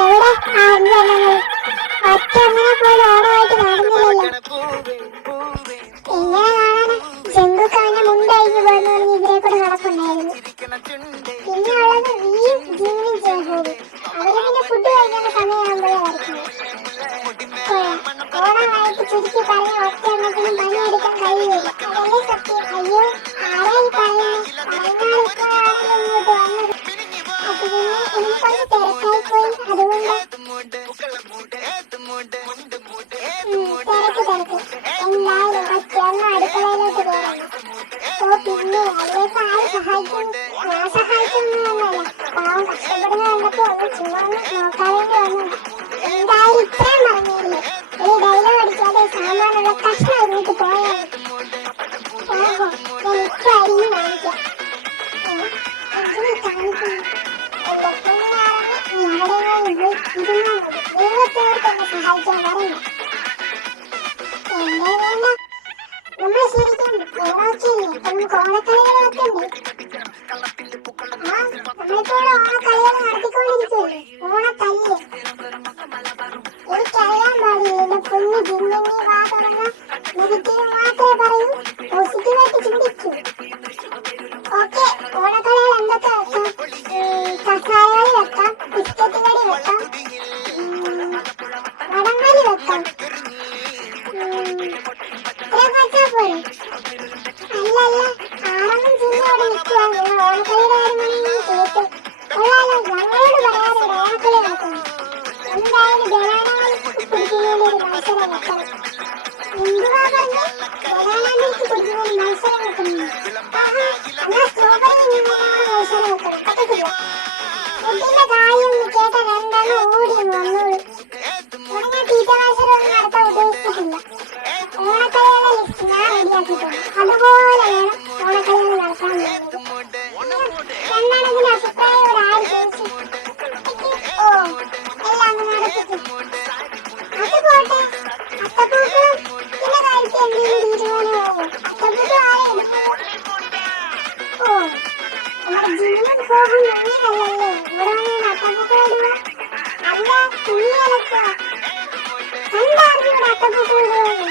എവിടെ ആ എന്താണ് ഒറ്റ ഒന്നിനെ പോലും ഓണമായിട്ട് കാണുന്നില്ലല്ലോ. എങ്ങനെ കാണാനാ? ജങ്കുക്ക് അവന്റെ മുണ്ടഴിഞ്ഞു പോയെന്ന് പറഞ്ഞ് ഇതിലെ കൂടെ നടപ്പുണ്ടായിരുന്നു. പിന്നെ ഉള്ളത് വിയും ജിമ്മിനും ജയഹോബും. അവര് പിന്നെ ഫുഡ് കഴിക്കേണ്ട സമയമാകുമ്പോഴേ വരത്തുള്ളൂ. ഓണമായിട്ട് ചുരുക്കി പറഞ്ഞ ഒറ്റ എണ്ണത്തിനും പണിയെടുക്കാൻ കഴിയില്ല. അതല്ലേ സത്യം. അയ്യോ ആരായി പറയുന്നേ? പറയുന്നയാൾ ഇപ്പോഴാണല്ലോ ഇങ്ങോട്ട് വന്നത്. അത് പിന്നെ എനിക്ക് കുറച്ച് തിരക്കായി പോയി, അതുകൊണ്ട്. തിരക്ക് എന്തായാലും ഒറ്റയൊന്നും അടുക്കളയിലോട്ട് കയറണം. ഓ പിന്നെ അതിലേക്ക് ആര് സഹായിക്കും? ഞാൻ സഹായിക്കുന്നൊന്നുമല്ല, പാവം കഷ്ടപ്പെടുന്ന കണ്ടപ്പോ ഒന്ന് ചുമ്മാ ഒന്ന് നോക്കാൻ വേണ്ടി വന്നത്. എന്തായാലും ഇത്രയും പറഞ്ഞില്ലേ, ഈ ഡയലോഗ് അടിക്കാതെ സാമാനുള്ള കഷ്ണം ഇരുന്നിട്ട് പോയാൽ. ഓഹോ ഞാൻ ഇപ്പൊ അരിഞ്ഞു കാണിക്കാം. കാണിക്കുന്നു എന്റെ പൊന്നാറങ്ങി നീ എവിടെയെങ്കിലും പോയി ഇരുന്നാ മതി. ദൈവത്തോട് എന്നെ സഹായിക്കാൻ പറയില്ല. എന്നെ വേണ്ട, നമ്മൾ ശരിക്കും ഓണാക്കിയല്ലേ, നമുക്ക് ഓണക്കളികൾ വെക്കണ്ടേ? ആ നമ്മളിപ്പോ ഇവിടെ ഓണക്കളികൾ നടത്തിക്കൊണ്ടിരിക്കുവല്ലേ, ഓണത്തല്ല്. എനിക്കറിയാൻ പാടില്ല എന്റെ പൊന്നു ജിമ്മി, നീ വാ തുറന്ന നെഗറ്റീവ് മാത്രമേ പറയൂ, പോസിറ്റീവായിട്ട് ചിന്തിക്കൂ. ഓക്കെ, ഓണക്കളികൾ എന്തൊക്കെ വെക്കാം? കസാരകളി വെക്കാം, ബിസ്ക്കറ്റ് കടി വെക്കാം, വടംവലി വെക്കാം. ഇത്രയും വെച്ചാ പോരെ? അല്ലല്ല, ആറെണ്ണം ജിമ്മി അവിടെ നിൽക്കുക. നിങ്ങൾ ഓണക്കളിയുടെ കാര്യമാണെന്ന് കേട്ടു. കൊള്ളാലോ, ഞങ്ങളോട് പറയാതെ ഒരു ഓണക്കളി നടക്കുന്നു. എന്തായാലും ബനാന പിടിക്കുന്നതിന് ഒരു മത്സരം വെക്കണം. എന്തുവാ പറഞ്ഞേ? ബനാന മിൽക്ക് കുടിക്കുന്നതിന് മത്സരം വെക്കുന്നു. ആഹാ, എന്നാ സ്ട്രോബെറി നിന്നോട് മത്സരം വെക്കണം. പറ്റത്തില്ല. ഫുഡിന്റെ കാര്യമൊന്നും കേട്ട രണ്ടെണ്ണം ഓടി വന്നോളൂ. ഉടനെ തീറ്റ മത്സരമൊന്നും നടത്താൻ ഉദ്ദേശിച്ചിട്ടില്ല. ഓണക്കളികളുടെ ലിസ്റ്റ് ഞാൻ റെഡിയാക്കിയിട്ടുണ്ട്. അതുപോലെ വേണം ഓണക്കളികൾ നടത്താൻ പോകുന്നത്. എന്താണ് ഇതിന്റെ അഭിപ്രായം? ഒരു ആര് ചോദിച്ചു? ഓ എല്ലാം അങ്ങ് നടത്തിക്കും. അത് പോട്ടെ, അത്തപ്പൂക്കളും പിന്നെ കാര്യത്തിൽ എന്തെങ്കിലും തീരുമാനമാവോ? അത്തപ്പൂക്കൾ ആരെ എടുക്കും? ഓ നമ്മുടെ ജിമ്മിൽ പോകും മുന്നിലല്ലേ, ഇവിടെ വന്ന് അത്തപ്പൂക്കൾ ഇടുക? അല്ല, തുണി അലക്കുക. എന്തായിരുന്നു ഇവിടെ അത്തപ്പൂക്കൾ ഇടുന്നത്?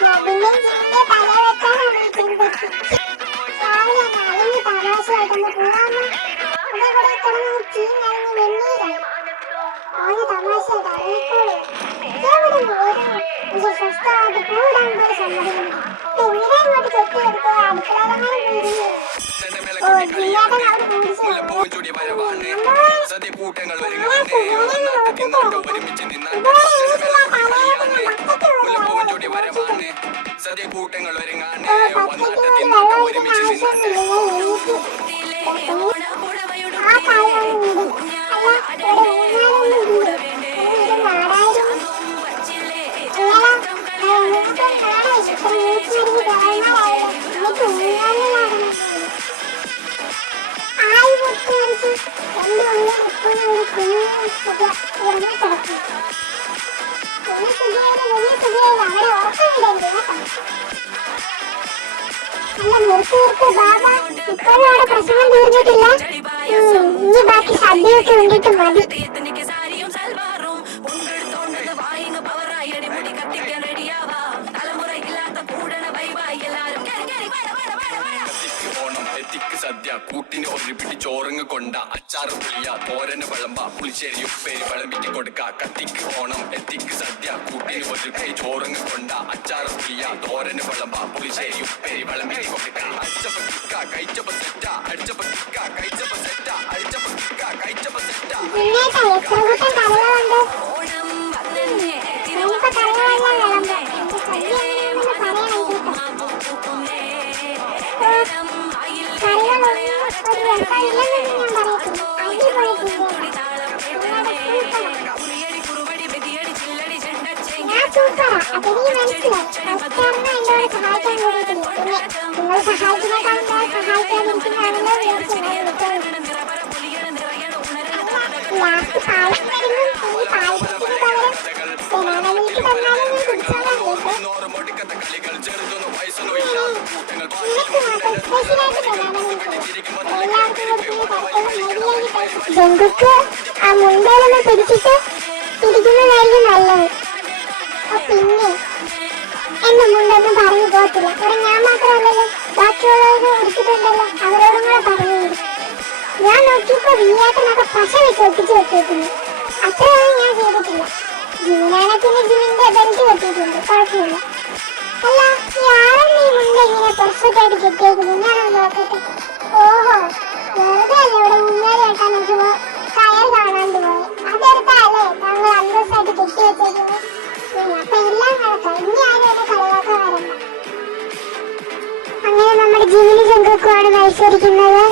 ബോബിന്റെയും ജിമ്മിന്റെ തല വെച്ചാണ് ഈ ചിന്തയ്ക്ക്. രാവിലെ തന്നെ അല്ലെങ്കിൽ തമാശയായിട്ടൊന്ന് പോവാമോ? ഇവിടെ കൂടെ കിടന്ന് ചീഞ്ഞറിഞ്ഞ് വെണ്ണീരാണ്. ഓന് തമാശയായിട്ട് അറിയിക്കോളൂ. എവിടെ പോരും? പക്ഷെ സ്വസ്ഥമായിട്ട് കൂടാൻ പോലും സമ്മതിക്കുന്നു. എങ്ങനെ ഇങ്ങോട്ട് ചെത്തിയെടുക്കുക? അടുക്കളയിലെങ്ങനെ വീഴുന്നു? ഓ ജിയാട്ടൻ അവിടെ മൂടിച്ചു. സദ്യകൂട്ടങ്ങൾ ഒരുങ്ങാണ് നിർത്തി ബാബ, ഇപ്പോഴും അവിടെ പ്രശ്നം തീർന്നിട്ടില്ല. ഇനി ബാക്കി സദ്യയൊക്കെ ഉണ്ടിട്ട് മതി. സദ്യ കൂട്ടിന് ഒരു പിടി ചോറങ്ങ് കൊണ്ട അച്ചാറ് പുളിയ തോരന് വിളമ്പ പുളിശ്ശേരി ഉപ്പേരി വിളമ്പിട്ട് കൊടുക്ക. കത്തിക്ക് ഓണം എത്തിക്ക് സദ്യ കൂട്ടിന് ഒരു പിടി ചോറങ്ങ് കൊണ്ട അച്ചാറ് പുളിയ തോരന് വിളമ്പ പുളിശ്ശേരി ഉപ്പേരി വിളമ്പിട്ട് കൊടുക്ക. അടിച്ചപ്പ കിക്ക കഴിച്ചപ്പ സെറ്റ, അടിച്ചപ്പ കിക്ക കഴിച്ചപ്പ സെറ്റ, അടിച്ചപ്പ കിക്ക കഴിച്ചപ്പ സെറ്റ. എല്ലാവർക്കും ജങ്കുക്ക് ആ മുണ്ടയിലൊന്ന് പിടിച്ചിട്ട് ഇരിക്കുന്നതായിരിക്കും നല്ലത്. പിന്നെ എന്റെ മുണ്ടൊന്നും പറഞ്ഞു പോകത്തില്ല. ഇവിടെ ഞാൻ മാത്രമല്ലല്ലോ, ബാക്കിയുള്ളവരും എടുത്തിട്ടുണ്ടല്ലോ, അവരോടും കൂടെ പറഞ്ഞു തരും. ഞാൻ നോക്കിയപ്പോ വീയാട്ടനൊക്കെ പശ വെച്ച് ഒട്ടിച്ച് വെച്ചേക്കുന്നു. അത്രയൊന്നും ഞാൻ ചെയ്തിട്ടില്ല. ജിമിനാണെ പിന്നെ ജിമിന്റെ ബെൽറ്റ് കെട്ടിയിട്ടുണ്ട്, കുഴപ്പമില്ല. അല്ല, ഈ ആളെന്ന് ഈ മുണ്ട ഇങ്ങനെ പെർഫെക്റ്റ് ആയിട്ട് കെട്ടിയേക്കുന്നു. ഞാനൊന്ന് നോക്കട്ടെ. ഓഹോ, വെറുതെ അല്ലേ ഇവിടെ മുന്നേറി കേട്ടാൻ നോക്കുമ്പോ കയർ കാണാണ്ട് പോയി. അതെടുത്താലേ താങ്കൾ അന്തസ്സായിട്ട് കെട്ടി വെച്ചേക്കുന്നത്. അപ്പൊ എല്ലാം കണക്കാം. ഇനി ആരും എന്നെ കളിവാക്കാൻ വരണ്ട. അങ്ങനെ നമ്മുടെ ജിമിനി ജങ്കുക്കുമാണ് മത്സരിക്കുന്നത്.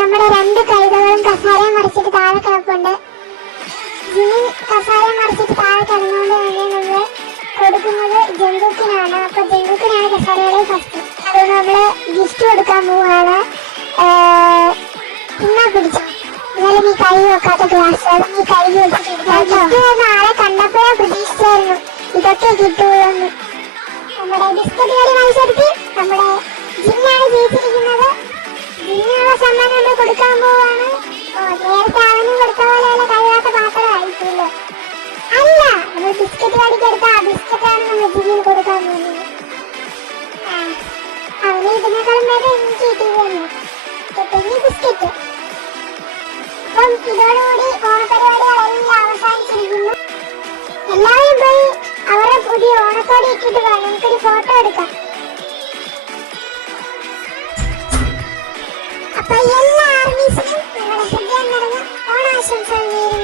നമ്മുടെ രണ്ട് കൈകളും കസാരയും മറിച്ചിട്ട് താഴെ കിടപ്പുണ്ട്. ജിമി കസാരയും മറിച്ചിട്ട് താഴെ കിടന്നുകൊണ്ട് തന്നെ നമ്മൾ കൊടുക്കുന്നത് ജങ്കുക്കിനാണ്. അപ്പൊ ജങ്കുക്കിനാണ് കസാരയുടെ ഫസ്റ്റ്. അത് നമ്മള് ഗിഫ്റ്റ് കൊടുക്കാൻ പോവാണ്. എന്നാ പിടിച്ചോ, എന്നാലും നീ കൈ വെക്കാത്ത ഗ്ലാസ് നീ കൈ വെച്ചിട്ട് ആളെ കണ്ടപ്പോഴേ പ്രതീക്ഷിച്ചായിരുന്നു ഇതൊക്കെ കിട്ടുള്ളൂ. നമ്മുടെ ബിസ്ക്കറ്റ് കളി മത്സരത്തിൽ നമ്മുടെ ജിമ്മാണ് ജയിച്ചിരിക്കുന്നത്. ജിമ്മിനുള്ള സമ്മാനം നമ്മൾ കൊടുക്കാൻ പോവാണ്. നേരത്തെ അവനും കൊടുത്ത പോലെയുള്ള കഴിയാത്ത പാത്രമായിരിക്കുമല്ലോ. അല്ല, നമ്മൾ ബിസ്ക്കറ്റ് കളിക്കെടുത്ത ആ ബിസ്ക്കറ്റാണ് നമ്മൾ ജിമ്മിന് കൊടുക്കാൻ പോകുന്നത്. അവന് ഇതിനേക്കാളും വേറെ എനിക്ക് കിട്ടിയതാണ് കുഞ്ഞി ബിസ്ക്കറ്റ്. അപ്പം ഇതോടുകൂടി ഓണപരിപാടികളെല്ലാം അവസാനിച്ചിരിക്കുന്നു. എല്ലാവരും പോയി അവരുടെ പുതിയ ഓണക്കോടി ഇട്ടിട്ട് വേണം നമുക്കൊരു ഫോട്ടോ എടുക്കാം. അപ്പൊ എല്ലാ ആർമീസിനും നിങ്ങളുടെ ഹൃദയം നിറഞ്ഞ ഓണാശംസകൾ നേരുന്നു.